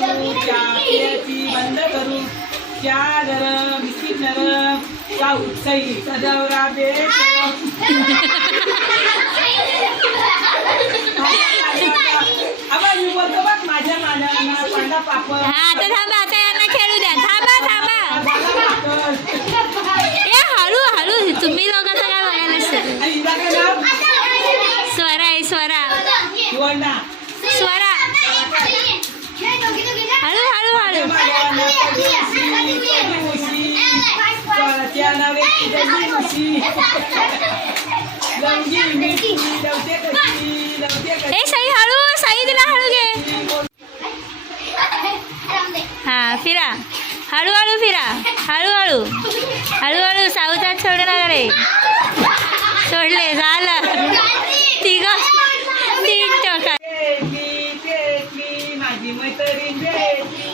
करू त्या पियाची बंद करू त्या नरम बिस्किट नरम त्या उत्साही सजवरा आवाज मी बोलतो बघ माझ्या नाना पंडा पापड. हा तर थांबा आता यांना खेळू द्या. थांबा थांबा ए हळू हळू तुम्ही लोकांचं काय बघायला सर. आणि हिचा काय नाव स्वरा आहे स्वरा शिवण्णा. स्वरा हळू हळू हळू स्वराच्या नावे तुझी उशी. रंगी मिरची लवते कशी लवते कशी. ए साई हळू साई तिला हळू घे. हा फिरा हळूहळू फिरा हळूहळू हळूहळू सावधान सोडू नका रे. सोडले झालं तिघ तीन टोका. माझी मैत्रीण भेटली